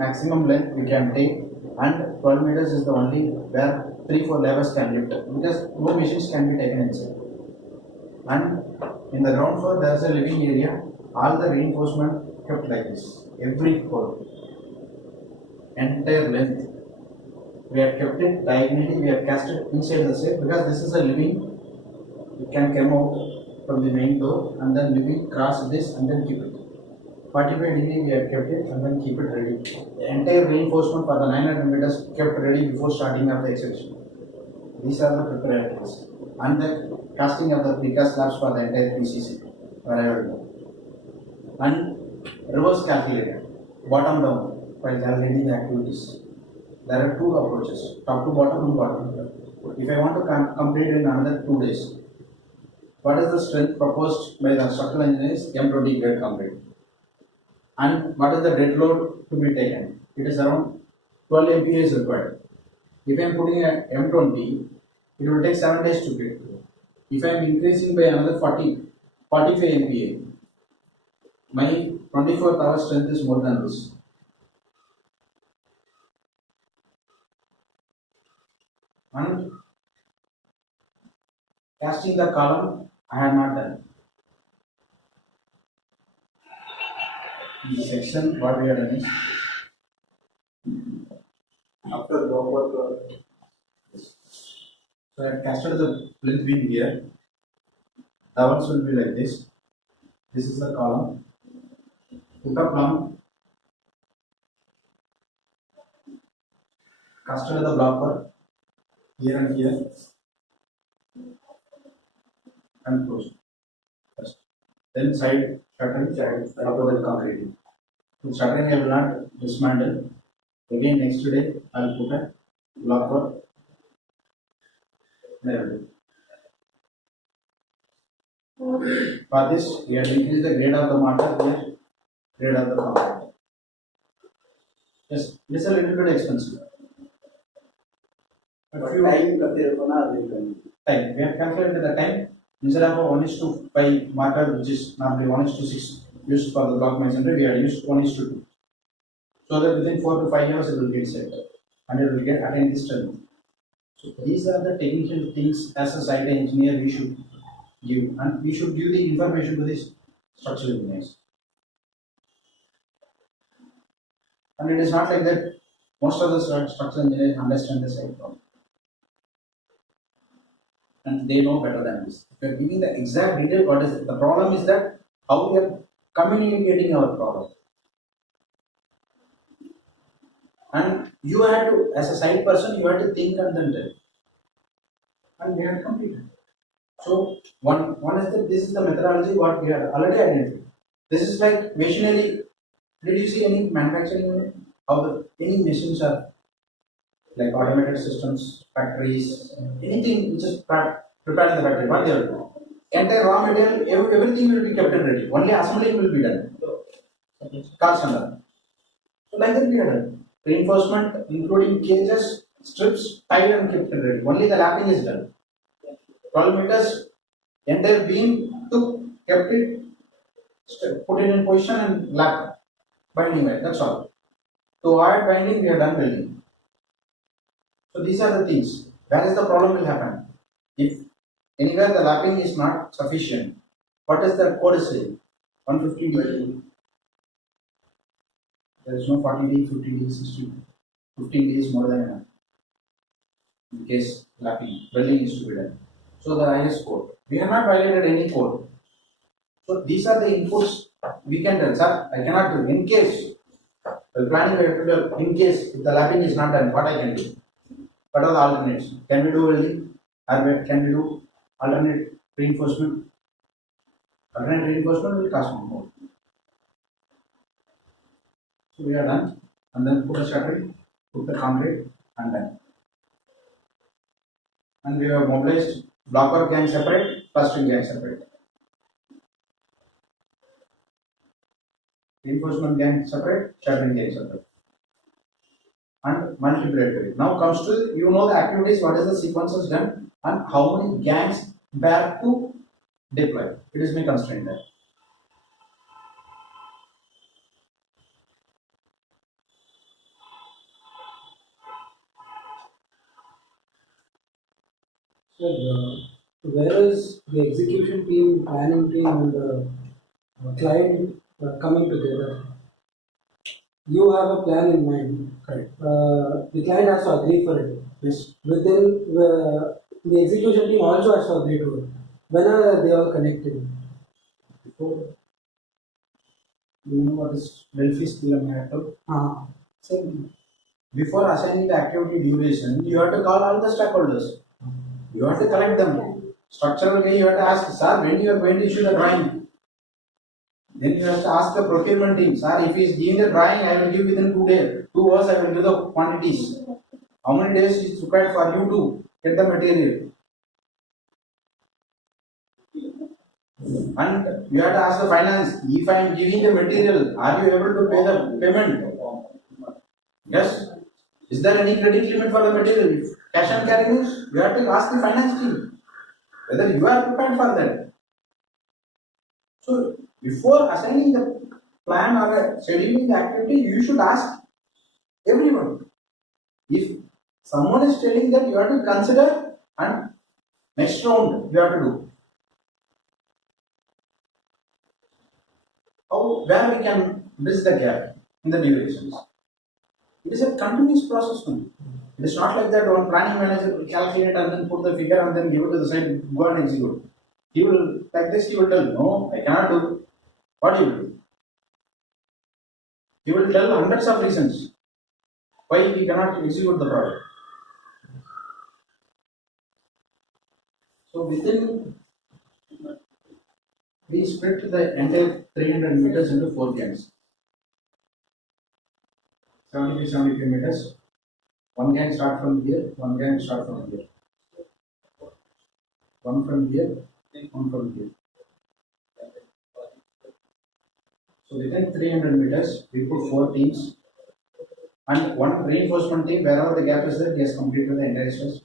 maximum length we can take, and 12 meters is the only where 3-4 levers can lift, because no machines can be taken inside. And in the ground floor there is a living area, all the reinforcement kept like this, every core, entire length. We have kept it diagonally, we have cast it inside the safe, because this is a living, it can come out from the main door and then living cross this and then keep it. 45° we have kept it and then keep it ready. The entire reinforcement for the 900 meters kept ready before starting of the execution. These are the preparatories. And the casting of the precast slabs for the entire PCC. And reverse calculator, bottom down, while calculating the activities. There are two approaches, top to bottom and bottom to top. If I want to complete in another 2 days, what is the strength proposed by the structural engineers? M20 grade concrete. And what is the dead load to be taken? It is around 12 MPa is required. If I am putting a M20, it will take 7 days to get. If I am increasing by another 45 MPa, my 24th hour strength is more than this. And casting the column, I have not done. In this section, what we have done is, after the work, so I have casted the plinth beam here. The ones will be like this. This is the column. Put a plumb, casted the block here and here, and closed. First. Then side shuttering, after the concrete. So shuttering I will not dismantle. Again next day I will put a block there. For this, we have increased the grade of the mortar here, grade of the concrete. Yes, it is a little bit expensive. But few time, we have calculated the time. Instead of 1:5 mortar, which is normally 1:6 used for the block masonry, we have used 1:2. So that within 4 to 5 years it will get set and it will get attain this strength. So these are the technical things as a site engineer we should give, and we should give the information to these structural engineers. And it is not like that most of the structural engineers understand the site problem. And they know better than this. If you are giving the exact detail, what is it? The problem is that how we are communicating our problem. And you have to, as a site person, you have to think and then tell. And we have completed. So one is that this is the methodology what we have already identified. This is like machinery. Did you see any manufacturing unit? How any machines are like automated systems, factories, anything which is prepared in the factory, what they will do? Entire raw material, everything will be kept ready. Only assembling will be done. Cast and done. So like that we have done. Reinforcement including cages, strips, tied and kept ready. Only the lapping is done. 12 meters, entire beam took, kept it, put it in position and lap. Binding it, that's all. To avoid binding, we have done welding. So these are the things. Where is the problem will happen? If anywhere the lapping is not sufficient, what is the code saying? 150D. There is no 40D, 50D, 60D. 15 days more than enough. In case lapping, welding is to be done. So the IS code. We have not violated any code. So these are the inputs we can tell, sir, I cannot do. In case, the planning we have to do, in case if the lapping is not done, what I can do? What are the alternates? Can we do welding? Or can we do alternate reinforcement? Alternate reinforcement will cost more. So we are done. And then put a shuttering, put the concrete, and done. And we have mobilized blocker gang separate, plastering gang separate. Reinforcement gang separate, shuttering gang separate. And multiplicatory. Now comes to, you know the activities, what is the sequences done and how many gangs where to deploy. It is my constraint there. Sir, whereas the execution team, planning team, and the client coming together, you have a plan in mind. Correct. The client has to agree for it. Yes. Within the execution team also has to agree to it. When are they all connected? Before, you know what is welfare kilometer? So before assigning the activity duration, you have to call all the stakeholders. You have to collect them. Structural way, you have to ask, sir, when you are going to issue the drawing. Then you have to ask the procurement team, sir, if he is giving the drawing, I will give within 2 days. 2 hours, I will give the quantities. How many days is required for you to get the material? And you have to ask the finance, if I am giving the material, are you able to pay the payment? Yes. Is there any credit limit for the material? If cash and carry means, you have to ask the finance team whether you are prepared for that. So before assigning the plan or scheduling the activity, you should ask everyone. If someone is telling that you have to consider and next round you have to do. How where we can bridge the gap in the durations. It is a continuous process now. It is not like that one planning manager will calculate and then put the figure and then give it to the side, go and execute. He will like this, he will tell, no, I cannot do. What he will do? He will tell hundreds of reasons why we cannot execute the project. So within, we split the entire 300 meters into 4 gangs. 73 meters. One gang start from here, one gang start from here. One from here, one from here. So within 300 meters, we put 4 teams and one reinforcement team. Wherever the gap is there, he has completed the entire stretch.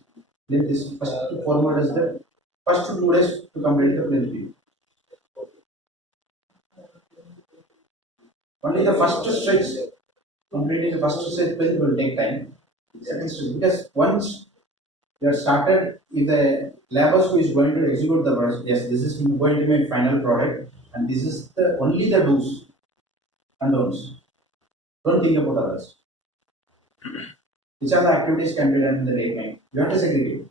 Then this first format is the first 2 days to complete the plinth view. Only the first stretch, completing the first stretch plinth will take time. Second stretch, because once you have started, if the laborers who is going to execute the project, yes, this is going to be final product, and this is the only the do's and don'ts. Don't think about others. Which are the activities can be done in the late night? You have to segregate.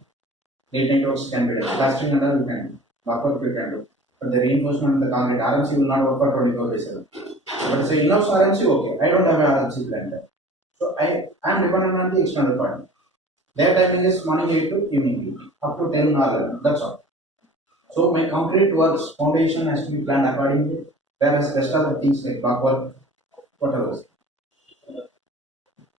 Late night works can be done. Plastering and all you can. Back work you can do. But the reinforcement of the concrete RMC will not work for 24/7. But say in-house RMC, okay. I don't have an RMC plan there. So I am dependent on the external partner. Their timing is morning 8 to evening 8, up to 10 or 11. That's all. So my concrete works foundation has to be planned accordingly. Whereas rest of the things like back work, whatever.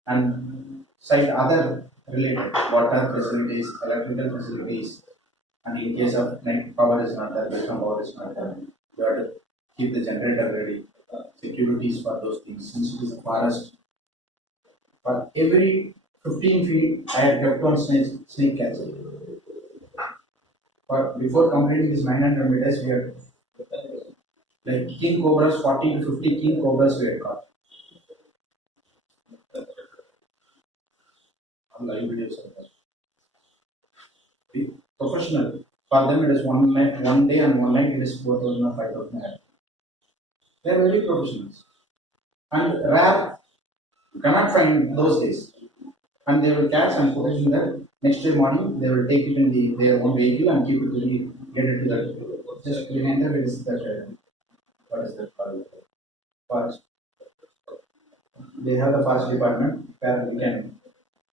And site other related water facilities, electrical facilities, and in case of night power is not there, backup power is not there, you have to keep the generator ready. Securities for those things. Since it is a forest, for every 15 feet, I had kept on snake catching. For before completing this 900 meters, we had like king cobras, 40 to 50 king cobras we had caught. Live videos of that. Professional. For them, it is one night, 1 day and 1 night. It is 4,000 or 5,000. They are very professionals and rare. You cannot find those days. And they will catch and put it in the next day morning. They will take it in their own vehicle and keep it to the get it to the just behind them. It is that what is that called? Forest. They have the forest department where we can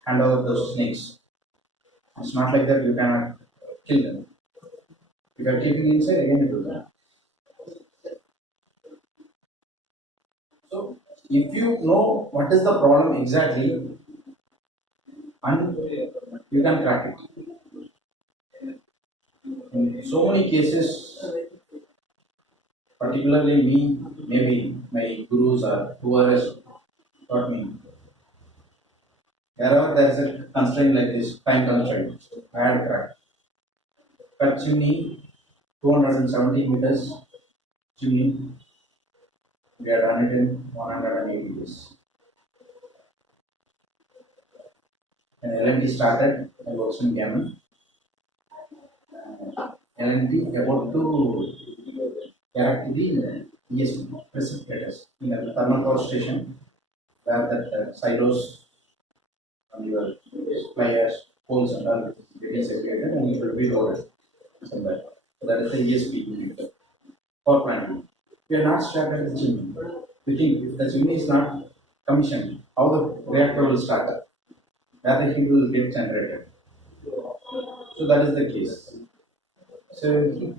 hand over those snakes. It's not like that you cannot kill them. If you are keeping inside, again it will die. So, if you know what is the problem exactly, and you can crack it. In so many cases, particularly me, maybe my gurus or whoever has taught me, wherever there is a constraint like this, time constraint, I had cracked. Cut chimney, 270 meters chimney, we had done it in 180 days. When LNT started, I worked in Yemen. L&T about to erect the ESP precipitators in a thermal power station where that silos and your suppliers, poles and all getting separated and it will be loaded somewhere. So that is the ESP unit power plant. We are not started the chimney. We think if the chimney is not commissioned, how the reactor will start? Where the heat will get generated. So that is the case. So we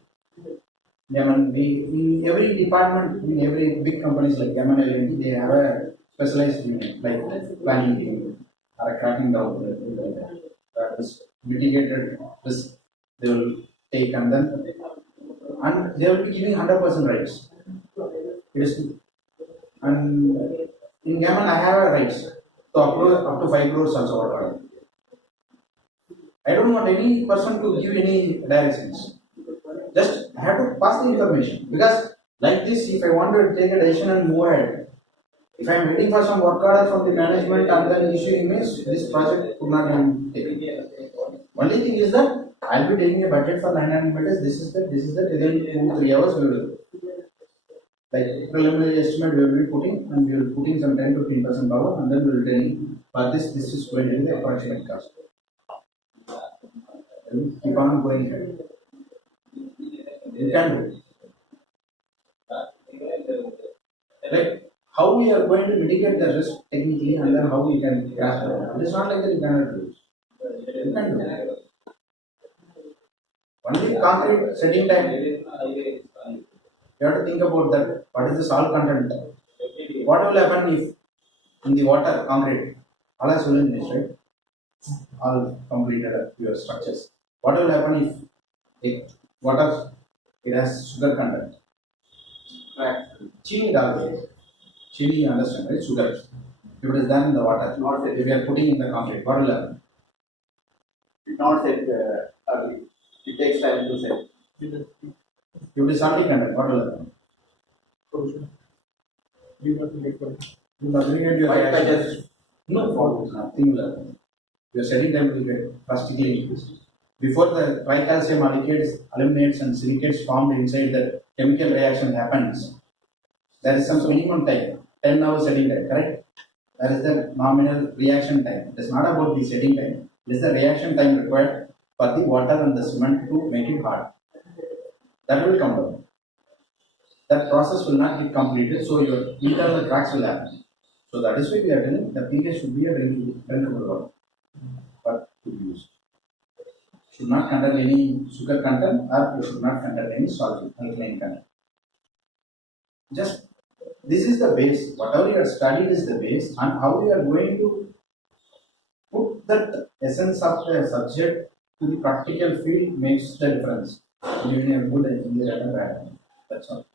in every department, in every big companies like L&T, they have a specialized unit like planning team or cracking down this mitigated risk they will take and they will be giving 100% rights. It is and in Gammon I have a rights to upload up to 5 crores also order. I don't want any person to give any directions. Just I have to pass the information because like this, if I want to take a decision and move ahead, if I am waiting for some work order from the management and then issuing me, this project could not be taken. Only thing is that I'll be taking a budget for 900 meters. This is that. Within 2-3 hours we will like preliminary estimate we will be putting and we will be putting some 10-15% power and then we will tell you but this is going to be the approximate cost. Keep on going ahead. You can do it. Like how we are going to mitigate the risk technically and then how we can grasp it. It is not like that you cannot do it. You can do it. Only concrete setting time. You have to think about that. What is the salt content? What will happen if in the water, concrete, all are solid right? All completed your structures. What will happen if water it has sugar content? Chini dalge. Chini understand right? Sugar. If it is done in the water, not if we are putting in the concrete, what will happen? It not set early. It takes time to set. If it is salty content, what will happen? You must regulate your reaction. No, nothing will happen. Your setting time will get drastically increased. Before the tricalcium aluminates and silicates formed inside the chemical reaction happens, there is some minimum time, 10 hours setting time, correct? That is the nominal reaction time. It is not about the setting time. It is the reaction time required for the water and the cement to make it hard. That will come down. That process will not get completed, so your internal cracks will happen. So that is why we are telling the pH should be a drinkable water, but to be used. Should not contain any sugar content or you should not contain any salty alkaline content. Just this is the base. Whatever you have studied is the base, and how you are going to put that essence of the subject to the practical field makes the difference. Even a good engineer and a bad one. That's all.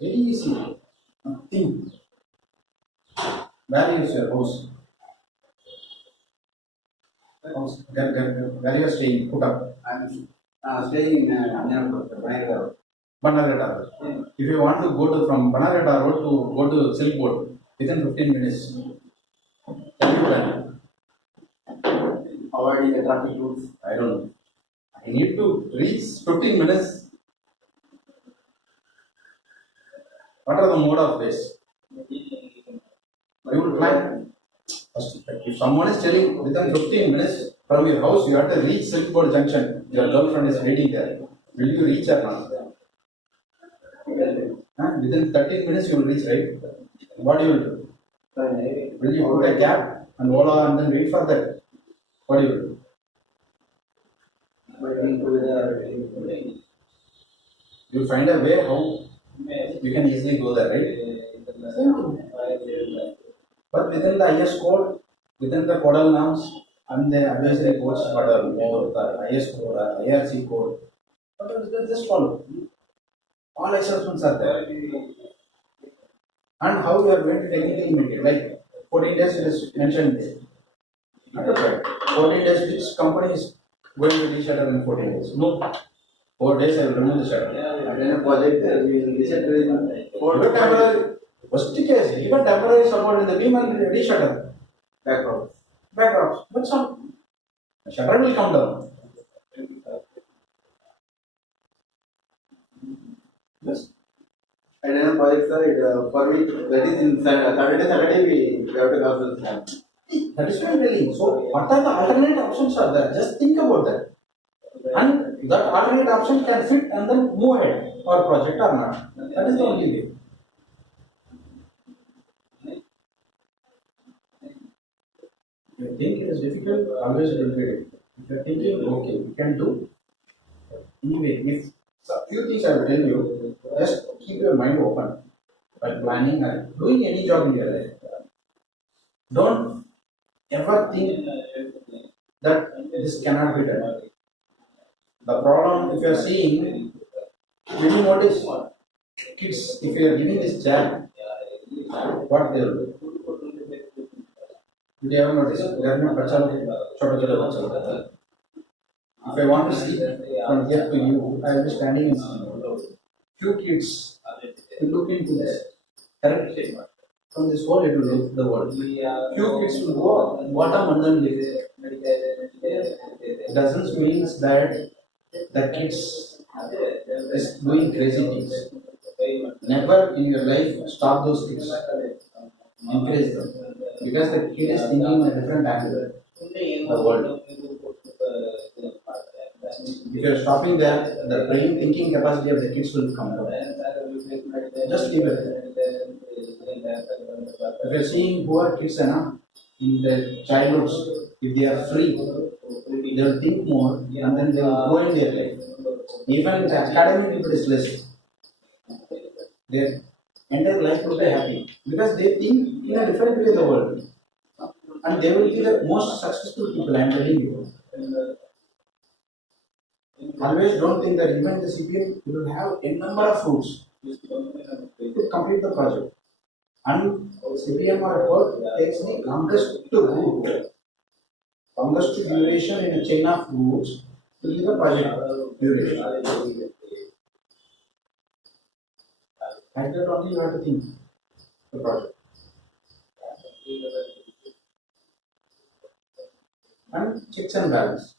Very easy. Nothing. Where is your house? Where you are staying? Put up. I'm staying in Bangalore. Banarghatta Road. If you want to go to from Banarghatta Road to go to Silk Board within 15 minutes, can you run? Avoiding the traffic rules. I don't know. I need to reach 15 minutes. What are the mode of ways? You will plan. First, if someone is telling within 15 minutes from your house, you have to reach Silk Board Junction. Your girlfriend is waiting there. Will you reach or not? Within 13 minutes you will reach, right? What you will do? Will you put a cab and Ola and then wait for that? What do you do? You will find a way how you can easily go there, right? But within the IS code, within the codal norms and the advisory codes, what are more the IS code or IRC code, just follow. All exceptions are there. And how you are going to technically make it, like 14 days is mentioned there. Not right. 14 days, which company is going to de-shutter in 14 days? No. 4 days I will remove the shutter. And in a project, we will de-shutter in 4 Even temporary, worst case, even temporary support in the beam and de-shutter. background. Backdrops. That's all. The shutter will come down. Yes. And then project sir, for week that is in Saturday we have to go to the camp. That is what I'm telling. So, what are the alternate options are there? Just think about that. And that alternate option can fit and then move ahead or project or not. That is the only way. If you think it is difficult, always it will be difficult. If you are thinking, okay, we can do. Anyway, if a few things I will tell you, just keep your mind open while planning or doing any job in your life. Don't ever think that this cannot be done. The problem, if you are seeing, will you notice kids, if you are giving this chair, what they will do? Did you ever notice? घर में बच्चा लोग छोटे-छोटे बच्चे होते हैं. If I want to see from here to you, I will be standing in few kids will look into this. Correct? From this whole it will look the world. Few kids will go bottom and then live. It doesn't mean that the kids is doing crazy things. Never in your life stop those kids. Encourage them. Because the kid is thinking in a different angle. The world. If you are stopping there, the brain thinking capacity of the kids will come down. Just leave it. If you are seeing poor kids in their childhoods, if they are free, they will think more and then they will grow in their life. Even in the academic, if it is less, their entire life will be happy because they think in a different way in the world. And they will be the most successful people, I am telling you. Always don't think that even the CPM will have a number of fruits to complete the project. And CPM or work takes the longest duration in a chain of routes to be the project duration. Like that only you have to think the project. And checks and balance.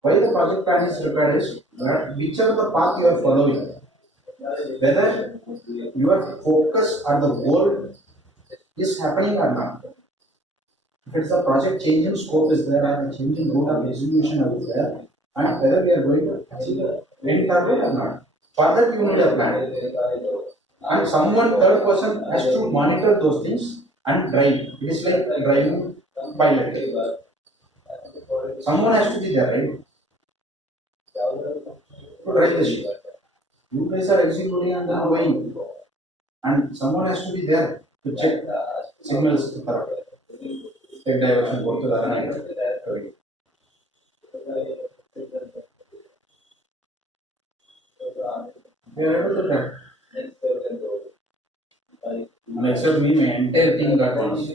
Why the project plan is required is that whichever the path you are following, whether your focus on the goal is happening or not. If it's a project change in scope is there or a change in route of execution is there, and whether we are going to achieve the main target or not. For that you need a plan. And third person has to monitor those things and drive. It is like driving pilot. Someone has to be there, right? To drive the ship. You guys are executing and then going. And someone has to be there to check signals. Take diversion, go to the other side. We are able to track. And except me, my entire team got lost.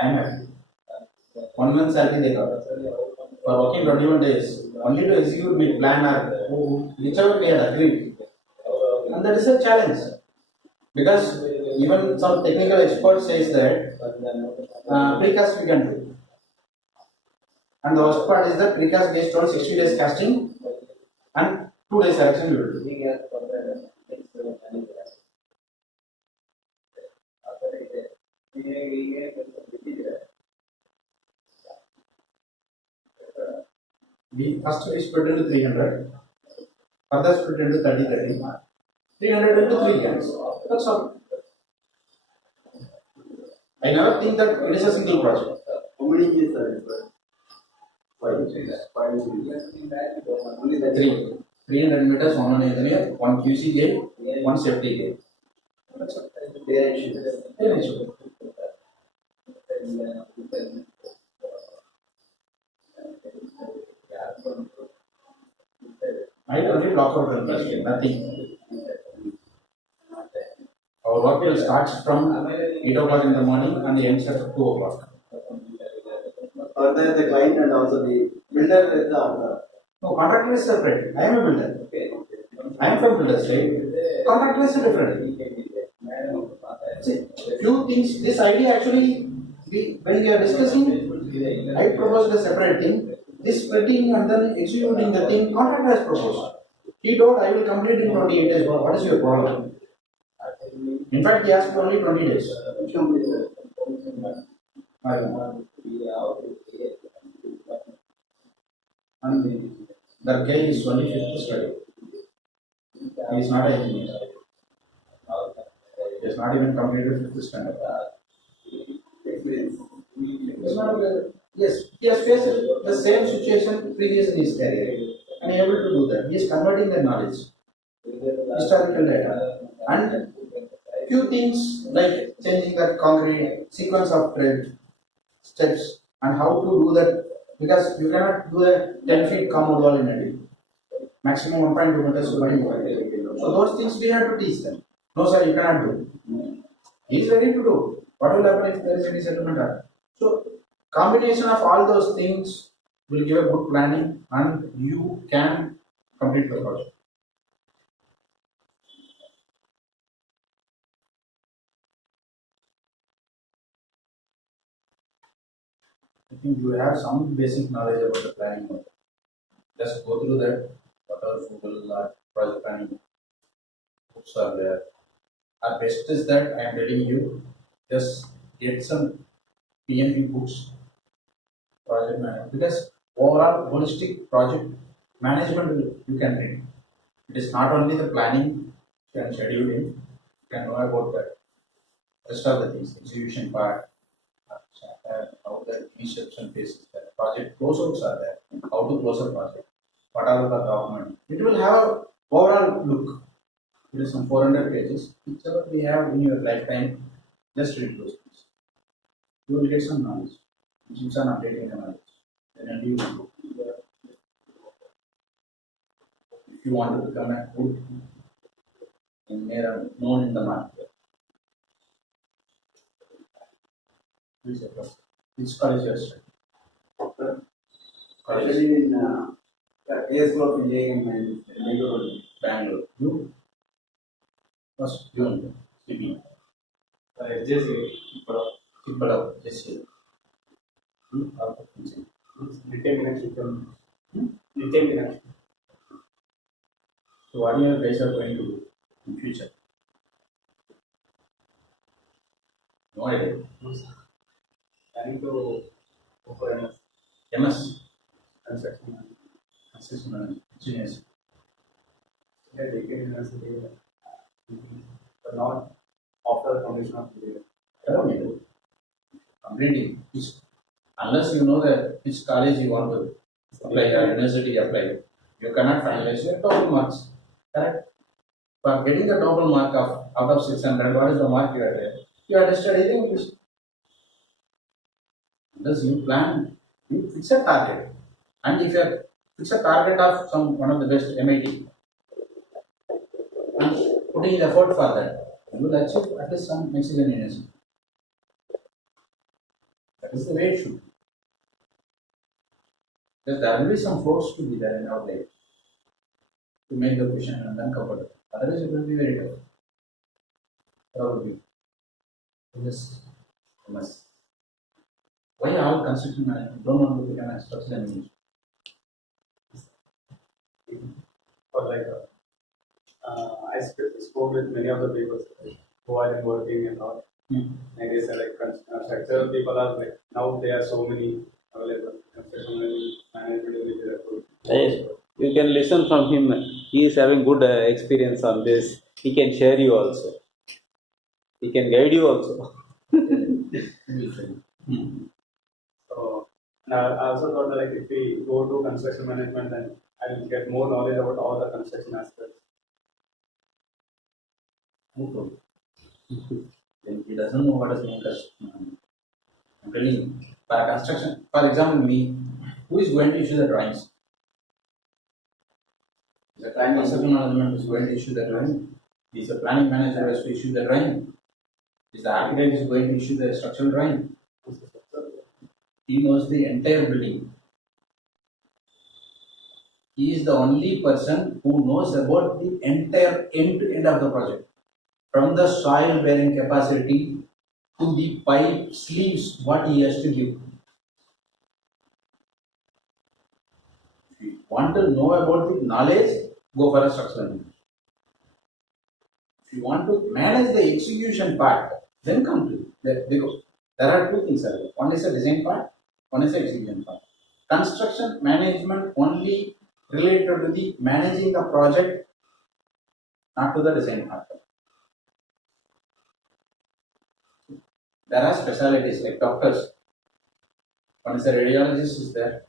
I am happy. 1 month salary they got. For working 21 days, only to execute my plan or whichever we had agreed. And that is a challenge. Because even some technical expert says that precast we can do. And the worst part is that precast based on 60 days casting and 2 days selection we will do. First we split into 300, further split into 30, 300 into 3 cans. That's all. I never think that it is a single project. How many years are it? 5 only the 300 meters, one engineer, one QC gate, one safety gate. That's all. There is I only block out one question, nothing. Our work will start from 8 o'clock in the morning and ends at 2 o'clock. Or the client and also the builder is the owner. No, contractor is separate. I am a builder. I am from builder state. Contractor is different. See, few things, this idea actually when we are discussing, I proposed a separate thing. This splitting and then executing the thing, contractor has proposed. He told, I will complete in 28 days. What is your problem? In fact, he asked for only 20 days. And that guy is only 5th study. He is not an engineer. He has not even completed 5th standard. Yes, he has faced the same situation previous in his career and able to do that. He is converting the knowledge, historical data, and few things like changing the concrete sequence of trade steps and how to do that, because you cannot do a 10 feet compound wall in a day. Maximum 1.2 meters to 1. So those things we have to teach them. No sir, you cannot do. He is ready to do. What will happen if there is any settlement? So combination of all those things will give a good planning and you can complete the project. I think you have some basic knowledge about the planning. Just go through that. Whatever Google or project planning books are there. Our best is that I am telling you, just get some PMP books, project management, because overall holistic project management you can read. It is not only the planning you can schedule in, you can know about that rest of the things, execution part, how the inception phases, that project closeouts are there, how to close a project, what are the documents. It will have a overall look. It is some 400 pages. Whichever we have in your lifetime, just read those things. You will get some knowledge. Keeps on updating the knowledge. Then only you will go. If you want to become a good engineer known in the market, please apply. Which college you are studying? College in A School of Engineering in Bangalore. You? First, you only. CP. Kippada. Yes, yes. You are the engineer. So what you guys are going to do in future? No idea. Planning to go for MS. MS. Construction. Construction management. Engineers. Yeah, they can university, but not after the foundation of engineering. Around you. Completing. Unless you know that which college you want to apply or university apply, you cannot finalize your total marks. Correct? For getting the total mark of out of 600, what is the mark you are there? You have to study the English. Unless you plan, you fix a target. And if you fix a target of one of the best MIT, and putting in effort for that, you will achieve at least some Mexican university. That is the way it should be. Because there will be some force to be there in our life to make the question and then cover it. Otherwise, it will be very tough. Probably. Yes. Must. Why all construction management don't want to become a structural engineer? Or like, I spoke with many of the people who are in working and all. And they said like structural people are like now there are so many available. Construction management is very good. Yes, you can listen from him. He is having good experience on this. He can share you also. He can guide you also. So, and I also thought that like if we go to construction management, then I will get more knowledge about all the construction aspects. Then he doesn't know what is mean construction. I'm telling you, for construction, for example, me, who is going to issue the drawings? The construction management is going to issue the drawing. Is the planning manager has to issue the drawing. Is the architect is going to issue the structural drawing. He knows the entire building. He is the only person who knows about the entire end to end of the project. From the soil bearing capacity to the pipe sleeves what he has to give. If you want to know about the knowledge, go for a structural engineering. If you want to manage the execution part, then come to it. There are two things. One is a design part, one is a execution part. Construction management only related to the managing the project, not to the design part. There are specialties like doctors. One is a radiologist is there.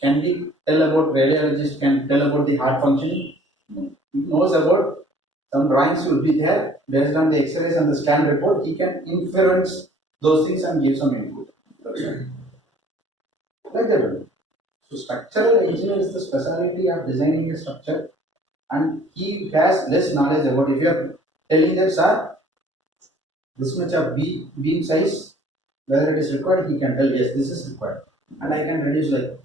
Can we tell about radiologist can tell about the heart functioning? No. He knows about some drawings will be there based on the X-rays and the scan report. He can inference those things and give some input. Like that. So structural engineer is the specialty of designing a structure, and he has less knowledge about. If you are telling that, sir, this much of beam size, whether it is required, he can tell yes, this is required, and I can reduce like.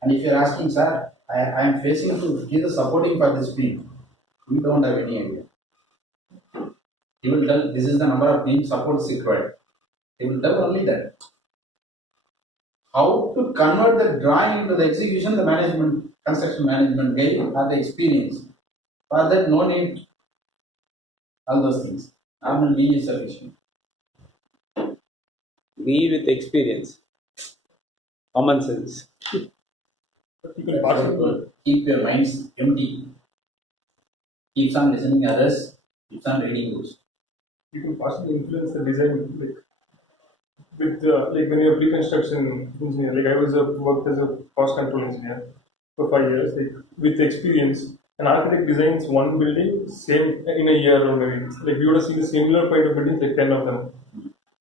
And if you are asking, sir, I am facing to give the supporting for this beam, we don't have any idea. He will tell this is the number of beam supports required. He will tell only that. How to convert the drawing into the execution, the management, construction management guy have the experience. For that, no need all those things. Normal B is sufficient. We with experience, common sense. Keep your minds empty. Keeps on listening others, keeps on reading books. You can partially influence the design, like with like when you're a pre-construction engineer. Like I was worked as a cost control engineer for 5 years. Like with experience, an architect designs one building same in a year or maybe. Like we would have seen a similar kind of buildings, like 10 of them.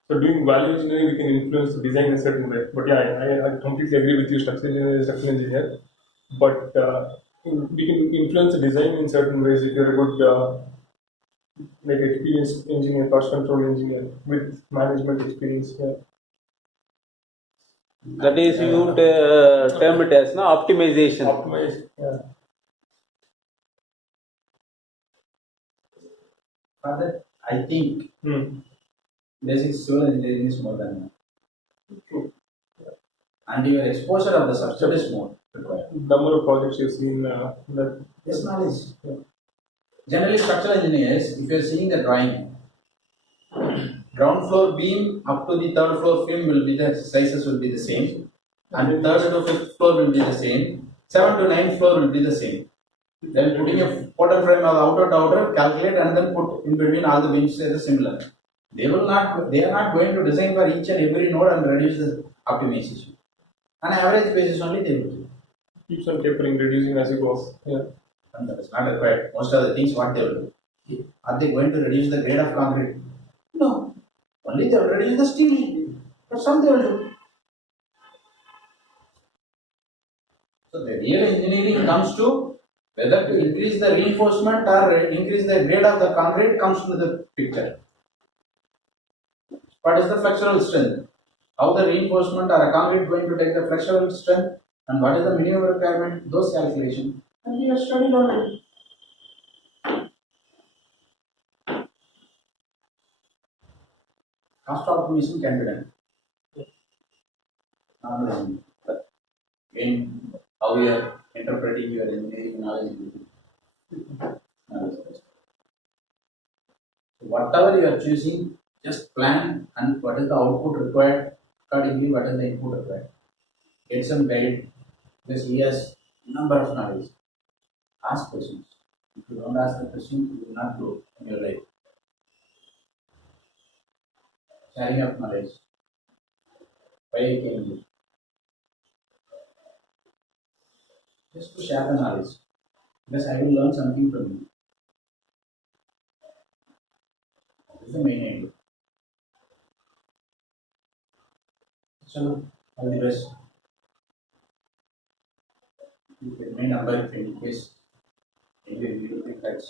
So doing value engineering, we can influence the design in a certain way. But yeah, I completely agree with you. Structural engineer, but we can influence the design in certain ways if you're a good like experienced engineer, cost control engineer with management experience. Yeah. That is, you term it as optimization. Optimize. Yeah. Father, I think basic civil engineering is more than True. and your exposure of the structure is more required. Number of projects you've seen that. Yes, knowledge. Generally, structural engineers, if you are seeing the drawing, ground floor beam up to the third floor frame will be the sizes will be the same, and third to fifth floor will be the same. 7 to 9th floor will be the same. Then putting a quarter frame of outer to outer, calculate and then put in between all the beams as similar. They are not going to design for each and every node and reduce the optimization. On average basis only they will do. Keeps on tapering, reducing as you go. Yeah. And that is not required. Most of the things what they will do. Are they going to reduce the grade of concrete? No. Only they will reduce the steel. But some they will do. So the real engineering comes to whether to increase the reinforcement or increase the grade of the concrete comes to the picture. What is the flexural strength? How the reinforcement or a concrete going to take the flexural strength and what is the minimum requirement? Those calculations. And we have studied already. Cost optimization can be done. But again, how you are interpreting your engineering knowledge. Whatever you are choosing, just plan and what is the output required, accordingly what is the input required. Get some guide because he has number of knowledge. Ask questions. If you don't ask the question, you will not grow in your life. Sharing of knowledge. Why I came here? Just to share the knowledge. Because I will learn something from you. That is the main idea. So, all the best. You can my number if in case you will be touched.